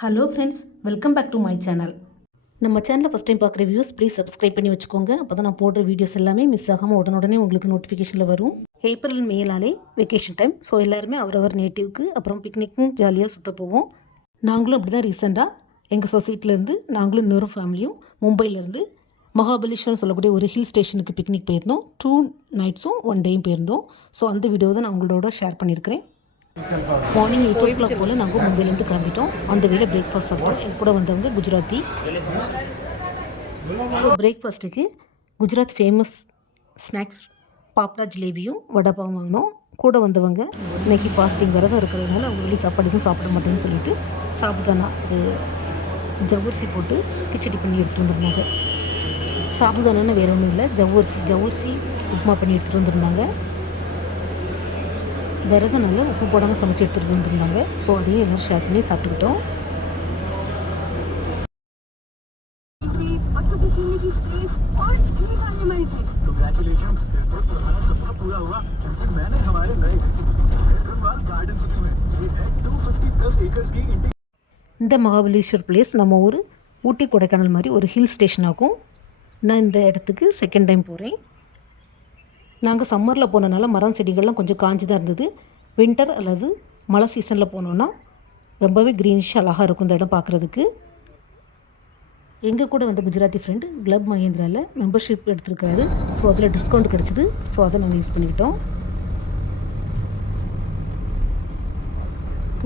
Hello friends welcome back to my channel நம்ம சேனலில் first time பார்க்குற வியூஸ் ப்ளீஸ் சப்ஸ்கிரைப் பண்ணி வச்சுக்கோங்க. அப்போ தான் நான் போடுற வீடியோஸ் எல்லாமே மிஸ் ஆகாமல் உடனுடனே உங்களுக்கு நோட்டிஃபிகேஷனில் வரும். ஏப்ரல் மேலாலே வெக்கேஷன் டைம் ஸோ எல்லாருமே அவரவர் நேட்டிவ்க்கு அப்புறம் பிக்னிக்கும் ஜாலியாக சுற்ற போவோம். நாங்களும் அப்படி தான் ரீசெண்டாக எங்கள் சொசைட்டிலேருந்து நாங்களும் இன்னொரு ஃபேமிலியும் மும்பையிலேருந்து மகாபலீஸ்வரன் சொல்லக்கூடிய ஒரு ஹில் ஸ்டேஷனுக்கு பிக்னிக் போயிருந்தோம். டூ நைட்ஸும் ஒன் டேயும் போயிருந்தோம். ஸோ அந்த வீடியோ தான் நான் உங்களோட ஷேர் பண்ணியிருக்கிறேன். மார்னிங் எயிட் ஓ கிளாக் போல் நாங்கள் மும்பைலேருந்து கிளம்பிட்டோம். அந்த வேலை பிரேக்ஃபாஸ்ட் சாப்பிட்டோம். என் கூட வந்தவங்க குஜராத்தி. ஸோ பிரேக்ஃபாஸ்ட்டுக்கு குஜராத் ஃபேமஸ் ஸ்நாக்ஸ் பாப்டா ஜிலேபியும் வடைப்பாவும் வாங்கினோம். கூட வந்தவங்க இன்றைக்கி ஃபாஸ்டிங் விரதம் இருக்கிறதுனால அவங்க வெளியே சாப்பாடு எதுவும் சாப்பிட மாட்டேன்னு சொல்லிட்டு சாப்பிட்டானா இது ஜவ்வரிசி போட்டு கிச்சடி பண்ணி எடுத்துகிட்டு வந்துருந்தாங்க. சாப்பிடுதானு வேற ஒன்றும் இல்லை. ஜவ்வரிசி ஜவ்வரிசி உப்புமா பண்ணி எடுத்துகிட்டு வந்துருந்தாங்க. விரதம் நல்லா உப்பு போடாமல் சமைச்சு எடுத்துகிட்டு வந்துருந்தாங்க. ஸோ அதையும் எல்லோரும் ஷேர் பண்ணி சாப்பிட்டுக்கிட்டோம். இந்த மகாபலீஸ்வர் பிளேஸ் நம்ம ஊர் ஊட்டி கொடைக்கானல் மாதிரி ஒரு ஹில் ஸ்டேஷனாகும் நான் இந்த இடத்துக்கு செகண்ட் டைம் போகிறேன் நாங்கள் சம்மரில் போனனால மரம் செடிகள்லாம் கொஞ்சம் காஞ்சி தான் இருந்தது. வின்டர் அல்லது மழை சீசனில் போனோன்னா ரொம்பவே க்ரீனிஷ் அழகாக இருக்கும் இந்த இடம் பார்க்குறதுக்கு எங்கள் கூட வந்த குஜராத்தி ஃப்ரெண்டு கிளப் மகேந்திராவில் மெம்பர்ஷிப் எடுத்திருக்காரு. ஸோ அதில் டிஸ்கவுண்ட் கிடச்சிது. ஸோ அதை நாங்கள் யூஸ் பண்ணிக்கிட்டோம்.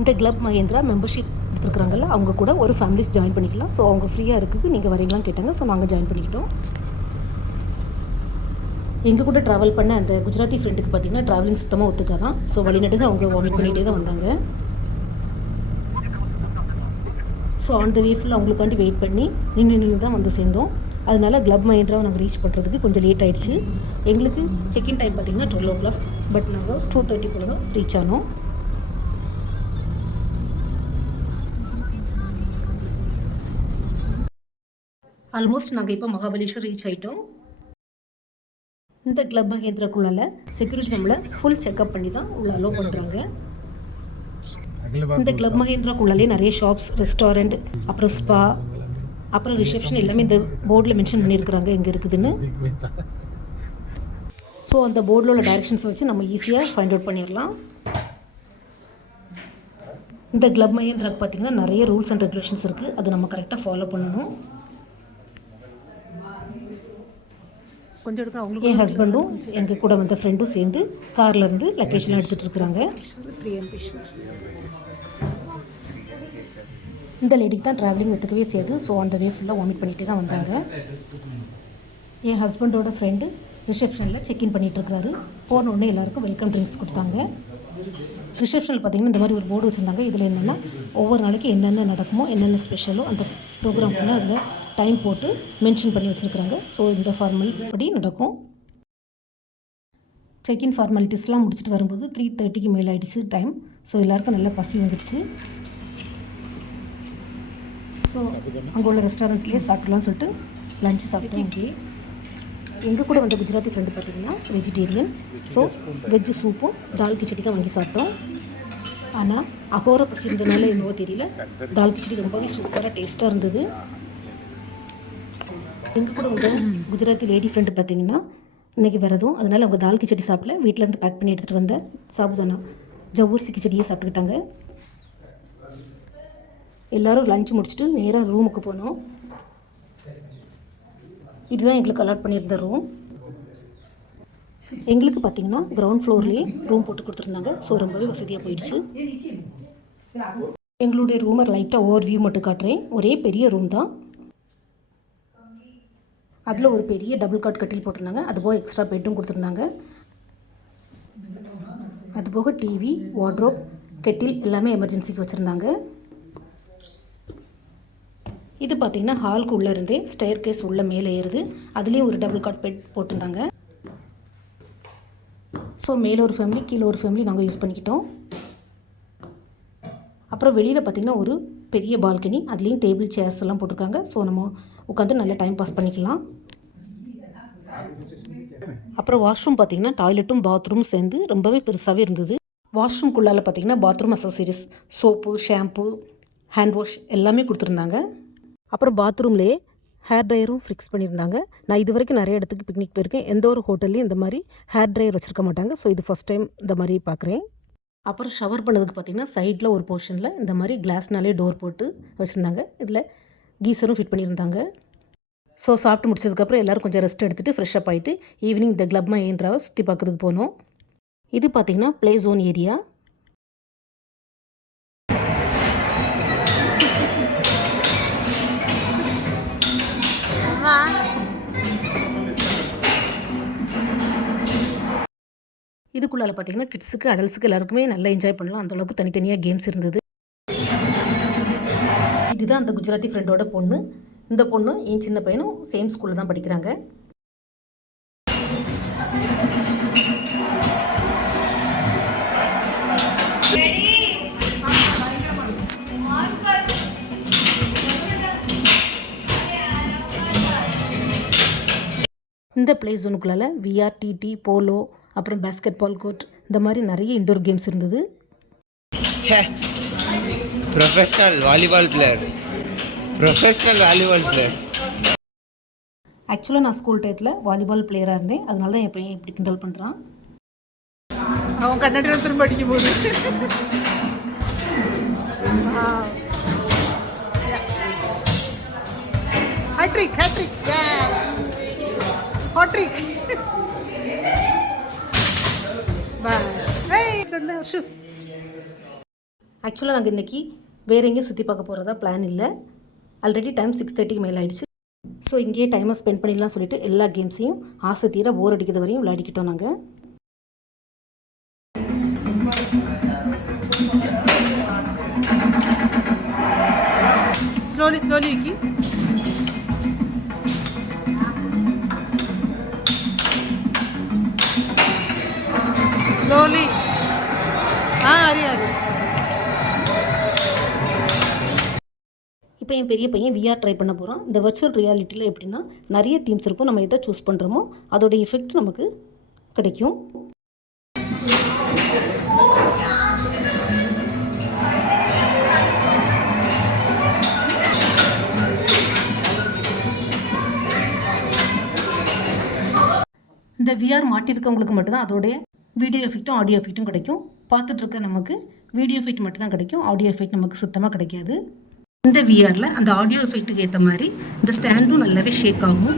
இந்த கிளப் மகேந்திரா மெம்பர்ஷிப் எடுத்துருக்குறாங்கல்ல அவங்க கூட ஒரு ஃபேமிலிஸ் ஜாயின் பண்ணிக்கலாம். ஸோ அவங்க ஃப்ரீயாக இருக்குது. நீங்கள் வரீங்களான்னு கேட்டாங்க. ஸோ நாங்கள் ஜாயின் பண்ணிக்கிட்டோம். எங்கள் கூட ட்ராவல் பண்ண அந்த குஜராத்தி ஃப்ரெண்டுக்கு பார்த்தீங்கன்னா ட்ராவலிங் சுத்தமாக ஒத்துக்காதான் ஸோ வழிநடுங்க அவங்க வாமிட் பண்ணிகிட்டே தான் வந்தாங்க. ஸோ ஆன் த வே ஃபுல்லாக அவங்களுக்காண்டி வெயிட் பண்ணி நின்று நின்று தான் வந்து சேர்ந்தோம். அதனால் கிளப் மஹேந்திராவை நாங்கள் ரீச் பண்ணுறதுக்கு கொஞ்சம் லேட் ஆகிடுச்சு எங்களுக்கு செக்இன் டைம் பார்த்தீங்கன்னா டுவெல் ஓ கிளாக் பட் நாங்கள் டூ தேர்ட்டி தான் ரீச் ஆனோம். ஆல்மோஸ்ட் நாங்கள் இப்போ மகாபலேஸ்வர் ரீச் ஆகிட்டோம் இந்த கிளப் மகேந்திரக்குள்ளால செக்யூரிட்டி நம்மளை ஃபுல் செக்அப் பண்ணி தான் உள்ள அலோவ் பண்ணுறாங்க இந்த கிளப் மகேந்திராக்குள்ளாலே நிறைய ஷாப்ஸ் ரெஸ்டாரண்ட் அப்புறம் ஸ்பா அப்புறம் ரிசப்ஷன் எல்லாமே இந்த போர்டில் மென்ஷன் பண்ணியிருக்கிறாங்க எங்கே இருக்குதுன்னு. ஸோ அந்த போர்டில் உள்ள டைரக்ஷன்ஸை வச்சு நம்ம ஈஸியாக ஃபைண்ட் அவுட் பண்ணிடலாம் இந்த கிளப் மகேந்திராக்கு பார்த்தீங்கன்னா நிறைய ரூல்ஸ் அண்ட் ரெகுலேஷன்ஸ் இருக்குது அதை நம்ம கரெக்டாக ஃபாலோ பண்ணணும். கொஞ்சம் எடுக்க அவங்களுக்கு என் ஹஸ்பண்டும் எங்கள் கூட வந்த ஃப்ரெண்டும் சேர்ந்து கார்ல இருந்து லொக்கேஷன்லாம் எடுத்துகிட்டு இருக்கிறாங்க இந்த லேடிக்கு தான் ட்ராவலிங் ஒத்துக்கவே செய்யுது. ஸோ அந்த வே ஃபுல்லாக வாமிட் பண்ணிட்டு தான் வந்தாங்க. என் ஹஸ்பண்டோட ஃப்ரெண்டு ரிசப்ஷனில் செக்இன் பண்ணிட்டு இருக்கிறாரு போன உடனே எல்லாருக்கும் வெல்கம் ட்ரிங்க்ஸ் கொடுத்தாங்க. ரிசப்ஷனில் பார்த்தீங்கன்னா இந்த மாதிரி ஒரு போர்டு வச்சுருந்தாங்க. இதில் என்னென்னா ஒவ்வொரு நாளைக்கு என்னென்ன நடக்குமோ என்னென்ன ஸ்பெஷலோ அந்த ப்ரோக்ராம் ஃபுல்லாக அதில் டைம் போட்டு மென்ஷன் பண்ணி வச்சுருக்குறாங்க. ஸோ இந்த ஃபார்மல் படி நடக்கும். செக்இன் ஃபார்மாலிட்டிஸ்லாம் முடிச்சுட்டு வரும்போது த்ரீ தேர்ட்டிக்கு மேல் ஆயிடுச்சு டைம் ஸோ எல்லாருக்கும் நல்லா பசி வந்துடுச்சு. ஸோ அங்கே உள்ள ரெஸ்டாரண்ட்லேயே சாப்பிடலாம்னு சொல்லிட்டு லஞ்சு சாப்பிட்டோம். இங்கே எங்கள் கூட வந்த குஜராத்தி ஃப்ரெண்டு பார்த்தீங்கன்னா வெஜிடேரியன் ஸோ வெஜ்ஜு சூப்பும் தால் கிச்சடி தான் வாங்கி சாப்பிட்டோம். ஆனால் அகோர பசி இருந்தனால என்னவோ தெரியல. தால் கிச்சடி ரொம்பவே சூப்பராக டேஸ்ட்டாக இருந்தது. எங்கள் கூட உங்கள் குஜராத்தி லேடி ஃப்ரெண்டு பார்த்தீங்கன்னா இன்றைக்கி விரதம் அதனால் அவங்க தால் கிச்சடி சாப்பிடல. வீட்டிலேருந்து பேக் பண்ணி எடுத்துகிட்டு வந்த சாபுதானா. ஜவ்வரிசி கிச்சடியே சாப்பிட்டுக்கிட்டாங்க. எல்லோரும் லஞ்ச் முடிச்சுட்டு நேராக ரூமுக்கு போனோம். இதுதான் எங்களுக்கு அலாட் பண்ணியிருந்த ரூம் எங்களுக்கு பார்த்தீங்கன்னா கிரவுண்ட் ஃப்ளோர்லேயே ரூம் போட்டு கொடுத்துருந்தாங்க. ஸோ ரொம்பவே வசதியாக போயிடுச்சு. எங்களுடைய ரூமை லைட்டாக ஓவர் வியூ மட்டும் காட்டுறேன். ஒரே பெரிய ரூம் தான். அதில் ஒரு பெரிய டபுள் காட் கட்டில் போட்டிருந்தாங்க. அது போக எக்ஸ்ட்ரா பெட்டும் கொடுத்துருந்தாங்க. அதுபோக டிவி வார்ட்ரோப் கெட்டில் எல்லாமே எமர்ஜென்சிக்கு வச்சுருந்தாங்க. இது பார்த்தீங்கன்னா ஹாலுக்கு உள்ளே இருந்தே ஸ்டேர் கேஸ் உள்ளே மேலே ஏறுது. அதுலேயும் ஒரு டபுள் காட் பெட் போட்டிருந்தாங்க. ஸோ மேலே ஒரு ஃபேமிலி கீழே ஒரு ஃபேமிலி நாங்கள் யூஸ் பண்ணிக்கிட்டோம். அப்புறம் வெளியில் பார்த்தீங்கன்னா ஒரு பெரிய பால்கனி அதுலேயும் டேபிள் சேர்ஸ் எல்லாம் போட்டிருக்காங்க. ஸோ நம்ம உட்காந்து நல்லா டைம் பாஸ் பண்ணிக்கலாம். அப்புறம் வாஷ்ரூம் பார்த்தீங்கன்னா டாய்லெட்டும் பாத்ரூம் சேர்ந்து ரொம்பவே பெருசாகவே இருந்தது. வாஷ்ரூம்குள்ளால பார்த்தீங்கன்னா bathroom accessories soap shampoo hand wash எல்லாமே கொடுத்துருந்தாங்க. அப்புறம் பாத்ரூம்லேயே ஹேர் ட்ரையரும் ஃபிக்ஸ் பண்ணியிருந்தாங்க. நான் இது வரைக்கும் நிறைய இடத்துக்கு பிக்னிக் போயிருக்கேன். எந்த ஒரு ஹோட்டல்லையும் இந்த மாதிரி ஹேர் ட்ரையர் வச்சுருக்க மாட்டாங்க. ஸோ இது ஃபஸ்ட் டைம் இந்த மாதிரி பார்க்குறேன் அப்புறம் ஷவர் பண்ணதுக்கு பார்த்தீங்கன்னா சைடில் ஒரு போர்ஷனில் இந்த மாதிரி கிளாஸ்னாலே டோர் போட்டு வச்சுருந்தாங்க. இதில் கீசரும் ஃபிட் பண்ணியிருந்தாங்க. ஸோ சாப்பிட்டு முடிச்சதுக்கப்புறம் எல்லோரும் கொஞ்சம் ரெஸ்ட் எடுத்துகிட்டு ஃப்ரெஷ்அப் ஆகிட்டு ஈவினிங் இந்த கிளப் ஏந்திராவை சுற்றி பார்க்குறதுக்கு போனோம். இது பார்த்திங்கன்னா ப்ளே ஜோன் ஏரியா இதுக்குள்ளால பார்த்தீங்கன்னா கிட்ஸுக்கு அடல்ட்ஸுக்கு எல்லாருக்குமே நல்லா என்ஜாய் பண்ணலாம். அந்த அளவுக்கு தனித்தனியாக கேம்ஸ் இருந்தது. இதுதான் அந்த குஜராத்தி ஃப்ரெண்டோட பொண்ணு. இந்த பொண்ணு என் சின்ன பையனும் சேம் ஸ்கூலில் தான் படிக்கிறாங்க. இந்த பிளே ஜோனுக்குள்ளால விஆர் டிடி போலோ அப்புறம் பேஸ்கெட் பால் கோர்ட் இந்த மாதிரி நிறைய இண்டோர் கேம்ஸ் இருந்தது. Professional volleyball player professional volleyball player ஆக்சுவலாக நான் ஸ்கூல் டயத்தில் வாலிபால் பிளேயராக இருந்தேன். அதனால தான் என் பையன் இப்படி கிண்டல் பண்ணுறான் அவன் கண்ணாடி திரும்ப அடிக்கும் போது ஹேட்ரிக் ஹேட்ரிக் ஹேட்ரிக் ஷூ. ஆக்சுவலாக நாங்கள் இன்றைக்கி வேறு எங்கேயும் சுற்றி பார்க்க போகிறதா பிளான் இல்லை. ஆல்ரெடி டைம் சிக்ஸ் தேர்ட்டிக்கு மேலே ஆயிடுச்சு. ஸோ இங்கேயே டைமை ஸ்பெண்ட் பண்ணிடலாம் சொல்லிட்டு எல்லா கேம்ஸையும் ஆசை தீர போர் அடிக்கிறது வரையும் விளையாடிக்கிட்டோம் நாங்கள் ஸ்லோலி ஸ்லோலி விக்கி ஸ்லோலி பையன் பெரிய பையன் விஆர் ட்ரை பண்ண போகிறான் இந்த வர்ச்சுவல் ரியாலிட்டியில் எப்படின்னா நிறைய தீம்ஸ் இருக்கும். நம்ம எதை சூஸ் பண்ணுறோமோ அதோட எஃபெக்ட் நமக்கு கிடைக்கும். இந்த விஆர் மாட்டியிருக்கவங்களுக்கு மட்டும்தான் அதோடைய வீடியோ எஃபெக்ட்டும் ஆடியோ எஃபெக்ட்டும் கிடைக்கும். பார்த்துட்டு இருக்க நமக்கு வீடியோ எஃபெக்ட் மட்டும் தான் கிடைக்கும். ஆடியோ எஃபெக்ட் நமக்கு சுத்தமாக கிடைக்காது. இந்த விஆரில் அந்த ஆடியோ எஃபெக்ட்டுக்கு ஏற்ற மாதிரி இந்த ஸ்டாண்டும் நல்லாவே ஷேக் ஆகும்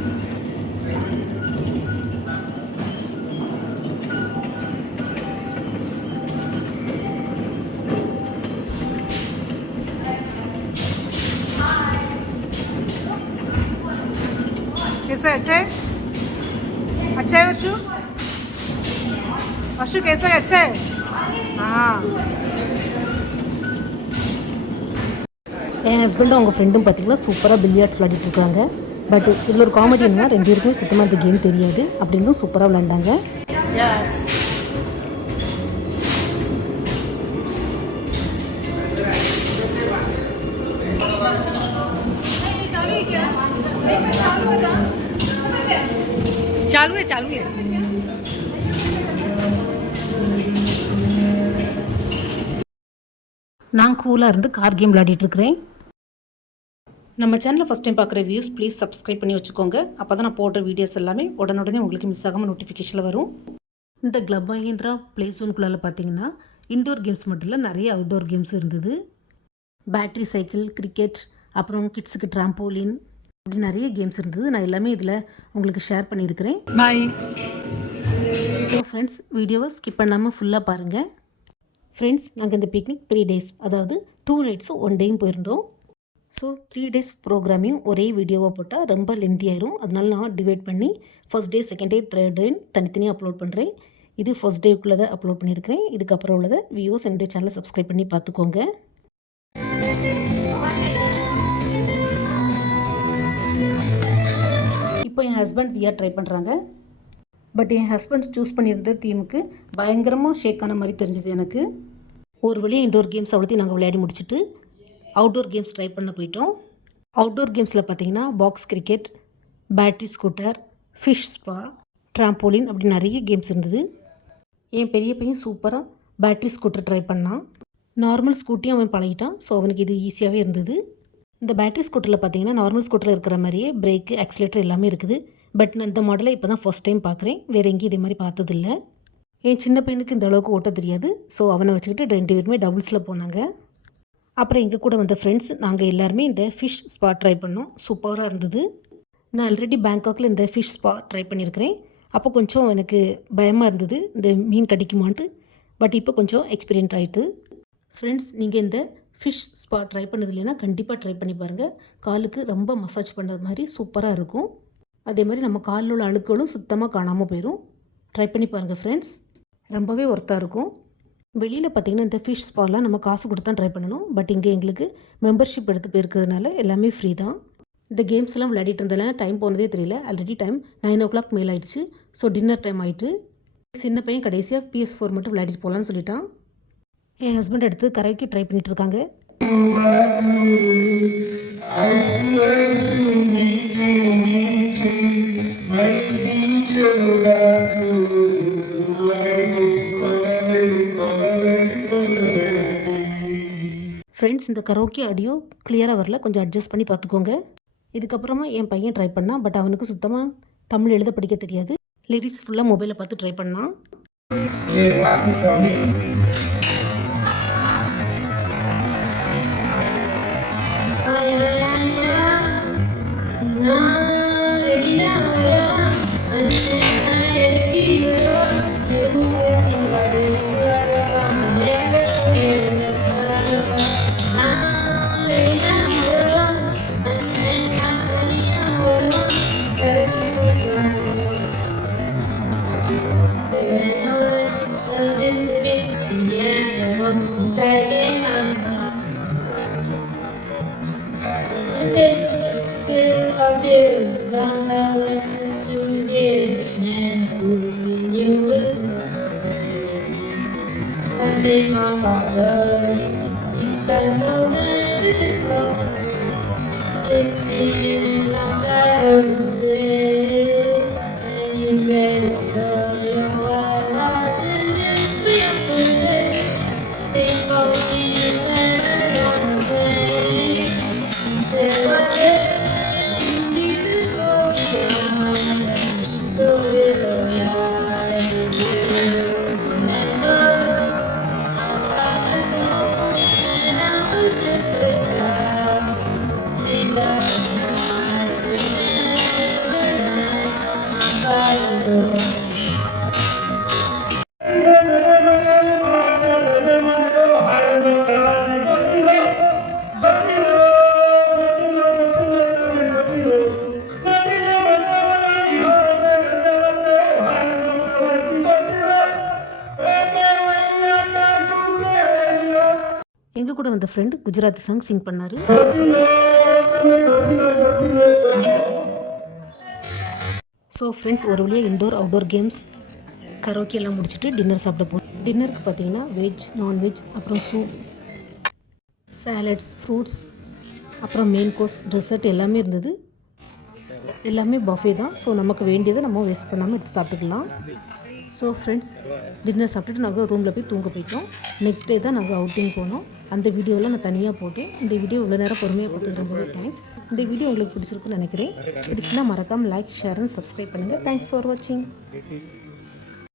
कैसा है अच्छा है अच्छा है वर्षु वर्षु कैसा है अच्छा है हाँ என் ஹஸ்பண்டும் அவங்க ஃப்ரெண்டும் பார்த்தீங்கன்னா சூப்பராக பில்லியார்ட்ஸ் விளையாடிட்டு இருக்காங்க பட் இதில் ஒரு காமெடி என்னன்னா ரெண்டு பேருக்குமே சுத்தமாக இந்த கேம் தெரியாது அப்படின்னு சூப்பராக விளையாண்டாங்க चालू है चालू है நான் கூலாக இருந்து கார் கேம் விளையாடிட்டு இருக்கிறேன் நம்ம சேனலை ஃபஸ்ட் டைம் பார்க்குற வியூஸ் ப்ளீஸ் சப்ஸ்கிரைப் பண்ணி வச்சுக்கோங்க. அப்போ தான் நான் போடுற வீடியோஸ் எல்லாமே உடனுடனே உங்களுக்கு மிஸ் ஆகாமல் நோட்டிஃபிகேஷனில் வரும். இந்த கிளப் மஹேந்திரா ப்ளே ஜோனுக்குள்ளால பார்த்தீங்கன்னா இன்டோர் கேம்ஸ் மட்டும் இல்லை நிறைய அவுட்டோர் கேம்ஸ் இருந்தது. பேட்ரி சைக்கிள் கிரிக்கெட் அப்புறம் கிட்ஸுக்கு ட்ராம்போலின் இப்படி நிறைய கேம்ஸ் இருந்தது. நான் எல்லாமே இதில் உங்களுக்கு ஷேர் பண்ணியிருக்கிறேன். बाय ஸோ ஃப்ரெண்ட்ஸ் வீடியோவை ஸ்கிப் பண்ணாமல் ஃபுல்லாக பாருங்கள் ஃப்ரெண்ட்ஸ் நாங்கள் இந்த பிக்னிக் த்ரீ டேஸ் அதாவது டூ நைட்ஸும் ஒன் டேயும் போயிருந்தோம். ஸோ த்ரீ டேஸ் ப்ரோக்ராமையும் ஒரே வீடியோவாக போட்டால் ரொம்ப லென்த்தி ஆயிரும். அதனால நான் டிவைட் பண்ணி first day second day third day தனித்தனியாக அப்லோட் பண்ணுறேன் இது ஃபர்ஸ்ட் டேக்குள்ளதை அப்லோட் பண்ணியிருக்கிறேன். இதுக்கப்புறம் உள்ளதை வியூஸ் என்னுடைய சேனலை சப்ஸ்கிரைப் பண்ணி பார்த்துக்கோங்க. இப்போ என் ஹஸ்பண்ட் விஆர் ட்ரை பண்ணுறாங்க பட் என் ஹஸ்பண்ட் சூஸ் பண்ணியிருந்த தீமுக்கு பயங்கரமாக ஷேக் ஆன மாதிரி தெரிஞ்சது எனக்கு. ஒரு வழியாக இன்டோர் கேம்ஸ் அவ்வளோத்தையும் நாங்கள் விளையாடி முடிச்சுட்டு அவுட்டோர் கேம்ஸ் ட்ரை பண்ண போயிட்டோம். அவுட்டோர் கேம்ஸில் பார்த்தீங்கன்னா box cricket battery scooter fish spa trampoline அப்படி நிறைய கேம்ஸ் இருந்தது. என் பெரிய பையன் சூப்பராக பேட்ரி ஸ்கூட்டர் ட்ரை பண்ணான். நார்மல் ஸ்கூட்டியும் அவன் பழகிட்டான். ஸோ அவனுக்கு இது ஈஸியாகவே இருந்தது. இந்த பேட்டரி ஸ்கூட்டரில் பார்த்தீங்கன்னா நார்மல் ஸ்கூட்டரில் இருக்கிற மாதிரியே பிரேக்கு ஆக்சிலேட்டர் எல்லாமே இருக்குது. பட் நான் இந்த மாடலை இப்போ தான் ஃபஸ்ட் டைம் பார்க்குறேன் வேறு எங்கேயும் இதே மாதிரி பார்த்ததில்ல. என் சின்ன பையனுக்கு இந்த அளவுக்கு ஓட்ட தெரியாது. ஸோ அவனை வச்சுக்கிட்டு ரெண்டு பேருமே டபுள்ஸில் போனாங்க. அப்புறம் எங்கள் கூட வந்த ஃப்ரெண்ட்ஸ் நாங்கள் எல்லாருமே இந்த ஃபிஷ் ஸ்பாட் ட்ரை பண்ணோம். சூப்பராக இருந்தது. நான் ஆல்ரெடி பேங்காக்கில் இந்த ஃபிஷ் ஸ்பா ட்ரை பண்ணியிருக்கிறேன் அப்போ கொஞ்சம் எனக்கு பயமாக இருந்தது. இந்த மீன் கடிக்குமான்ட்டு. பட் இப்போ கொஞ்சம் எக்ஸ்பீரியன்ட் ஆகிட்டு ஃப்ரெண்ட்ஸ் நீங்கள் இந்த ஃபிஷ் ஸ்பா ட்ரை பண்ணது இல்லைன்னா கண்டிப்பாக ட்ரை பண்ணி பாருங்கள் காலுக்கு ரொம்ப மசாஜ் பண்ணுற மாதிரி சூப்பராக இருக்கும். அதே மாதிரி நம்ம காலில் உள்ள அழுக்குகளும் சுத்தமாக காணாமல் போயிடும் ட்ரை பண்ணி பாருங்கள் ஃப்ரெண்ட்ஸ் ரொம்பவே ஒர்த்தாக இருக்கும். வெளியில் பார்த்தீங்கன்னா இந்த ஃபிஷ் ஸ்பாலாம் நம்ம காசு கொடுத்து தான் ட்ரை பண்ணணும். பட் இங்கே எங்களுக்கு மெம்பர்ஷிப் எடுத்து போயிருக்கிறதுனால எல்லாமே ஃப்ரீ தான். இந்த கேம்ஸ் எல்லாம் விளையாடிட்டு இருந்ததுனால டைம் போனதே தெரியல. Already time nine o'clock மேல் ஆயிடுச்சு. ஸோ டின்னர் டைம் ஆகிட்டு சின்ன பையன் கடைசியாக பிஎஸ் ஃபோர் மட்டும் விளையாடிட்டு போகலான்னு சொல்லிட்டான். என் ஹஸ்பண்ட் எடுத்து கரைக்கு ட்ரை பண்ணிட்டு இருக்காங்க. ஃப்ரெண்ட்ஸ் இந்த கரோக்கி ஆடியோ கிளியராக வரல. கொஞ்சம் அட்ஜஸ்ட் பண்ணி பார்த்துக்கோங்க. இதுக்கப்புறமா என் பையன் ட்ரை பண்ணான் பட் அவனுக்கு சுத்தமாக தமிழ் எழுத படிக்க தெரியாது. லிரிக்ஸ் ஃபுல்லாக மொபைலை பார்த்து ட்ரை பண்ணான் my father He said no miracle Sing me in his arms I And you made it அந்த ஃப்ரெண்டு குஜராத்தி சாங் சிங் பண்ணார். ஸோ ஃப்ரெண்ட்ஸ் ஒரு வழியாக இன்டோர் அவுட்டோர் கேம்ஸ் கரோக்கி எல்லாம் முடிச்சுட்டு டின்னர் சாப்பிட போனோம் டின்னருக்கு பார்த்தீங்கன்னா வெஜ் நான்வெஜ் அப்புறம் சூப் சாலட்ஸ் ஃப்ரூட்ஸ் அப்புறம் மெயின் கோர்ஸ் டெசர்ட் எல்லாமே இருந்தது. எல்லாமே பஃபே தான். ஸோ நமக்கு வேண்டியதை நம்ம வேஸ்ட் பண்ணாமல் எடுத்து சாப்பிட்டுக்கலாம். ஸோ ஃப்ரெண்ட்ஸ் டின்னர் சாப்பிட்டுட்டு நாங்கள் ரூமில் போய் தூங்க போயிட்டோம். நெக்ஸ்ட் டே தான் நாங்கள் அவுட்டிங் போனோம். அந்த வீடியோவில் நான் தனியாக போட்டேன். இந்த வீடியோ இவ்வளோ நேரம் பொறுமையாக பார்த்துக்கு ரொம்பவே தேங்க்ஸ் இந்த வீடியோ உங்களுக்கு பிடிச்சிருக்குன்னு நினைக்கிறேன். பிடிச்சுன்னா மறக்காமல் லைக் ஷேர் அண்ட் சப்ஸ்கிரைப் பண்ணுங்கள் தேங்க்ஸ் ஃபார் வாட்சிங்